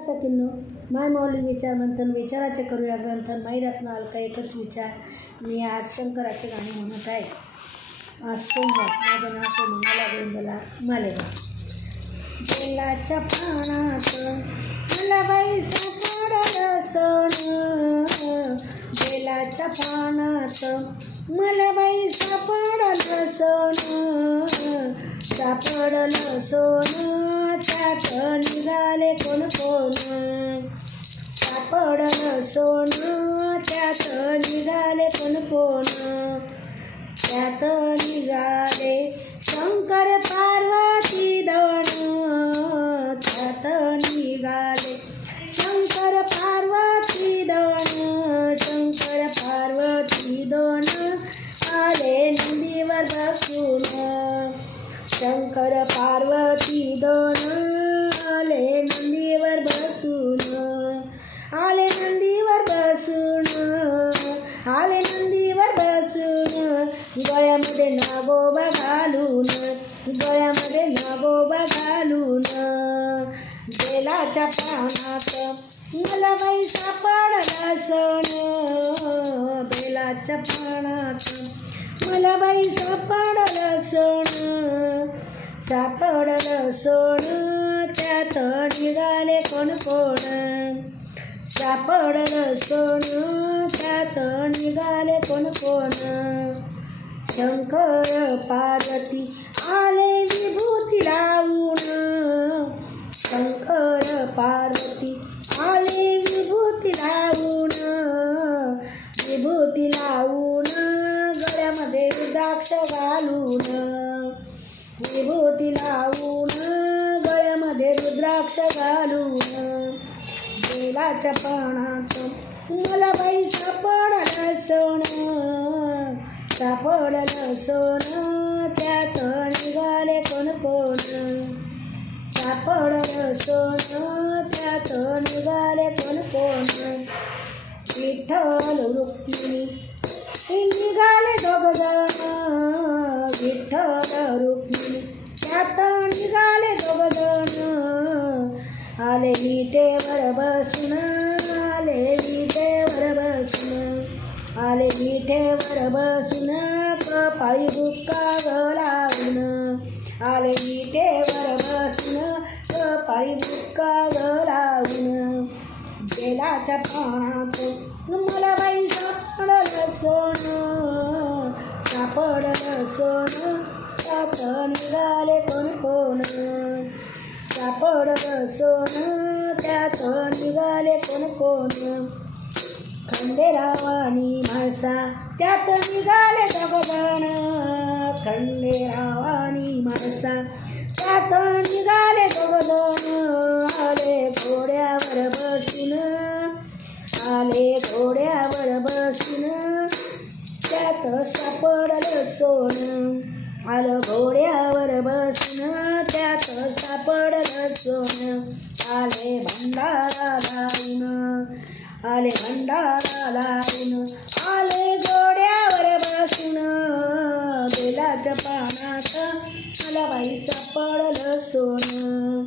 सकींनो माय मौली विचार मंथन विचाराचे करूया ग्रंथन माई रत्न अलका एकच विचार. मी आज शंकराचे गाणे म्हणत आहे. आज सोमवार माझं नाव सोमंगला गोंदला मालेगाव. बेलाच्या पानात मला बाई सापडलं सण. बेलाच्या पानात मला बाई सापडलं सोनं सापडलं सोनं. सापडलं सोनं त्यात निघाले कोण कोण त्यात निघाले शंकर पार्वती दण त्यात निघाले शंकर पार्वती दण शंकर पार्वती दोन आले नंदीवर बसून. शंकर पार्वती दोन आले नंदीवर बसून. आले नंदीवर बसून आले नंदीवर बसून गळ्यामध्ये नागोबा घालून गळ्यामध्ये नागोबा घालून बेलाच्या पानात मला बाई सापडला सण बेलाच्या पानात मला बाई सापडला सण सापडलं सोनं त्यात निघाले कोण कोण? सापडलं सोनं त्यात निघाले कोण कोण? शंकर पार्वती आले विभूती लावून. शंकर पार्वती आले विभूती लावून. विभूती लावून गळ्यामध्ये रुद्राक्ष घालून. विभूती लावून गळ्यामध्ये रुद्राक्ष घालून. बेलाच्या पानात मला बाई सापडलं सोनं सापडलं सोनं त्यात निघाले कोण कोण? सापडलं सोनं त्यात निघाले कोण कोण? विठ्ठल रुक्मिणी निघाले दोघ जण विठ्ठल रुक्मिणी त्यात निघाले दोघ जण आले विटेवर बसून आले विटेवर बसून. आले विटेवर बसून कपाळी बुक्का गलावून आले विटेवर बसून कपाळी बुक्का गलावून बेलाच्या पानात मला बाई सापडलं सोनं. सापडलं सोनं सापड निघाले कोण कोण. सापडलं सोनं त्यात निघाले कोण कोण? खंडेरावानी माणसा त्यात निघाले दोघजण खंडेरावानी माणसा त्यात निघाले दोघजण आले घोड्यावर बसून आले घोड्यावर बसून त्यात सापडलं सोनं. आलं घोड्या आले भंडारा लावून आले घोड्यावर बसून. बेलाच्या पानात मला बाई सापडलं सोनं.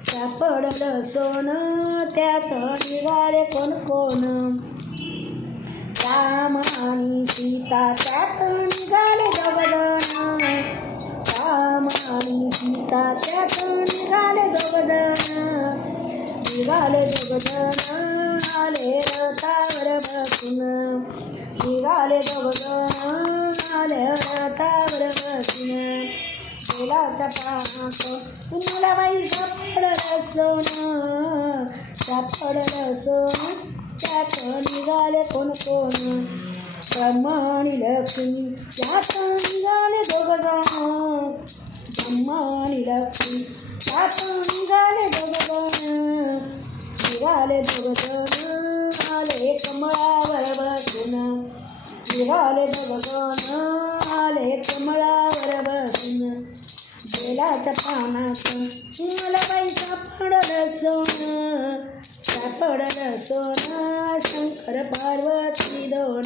सापडलं सोनं त्यात निघाले कोण कोण? राम आणि सीता त्यात निघाले निघाले दोघजण आले रथावर बसून बेलाच्या पानात मला बाई सापडलं सोनं सापडलं सोनं त्यात निघाले कोण कोण ब्रह्मणी लक्ष्मी त्यात निघाले दोघजण ब्रह्मणी लक्ष्मी त्यात निघाले दोघजण निघाले दोघजण आले निघाले भगवान आले कमळावर बसून. बेलाच्या पानात मला बाई सापडलं सोनं. सापडलं सोनं शंकर पार्वती दोन.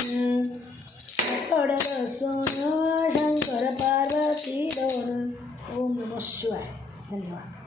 सापडलं सोनं शंकर पार्वती दोन. ओम नमः शिवाय. धन्यवाद.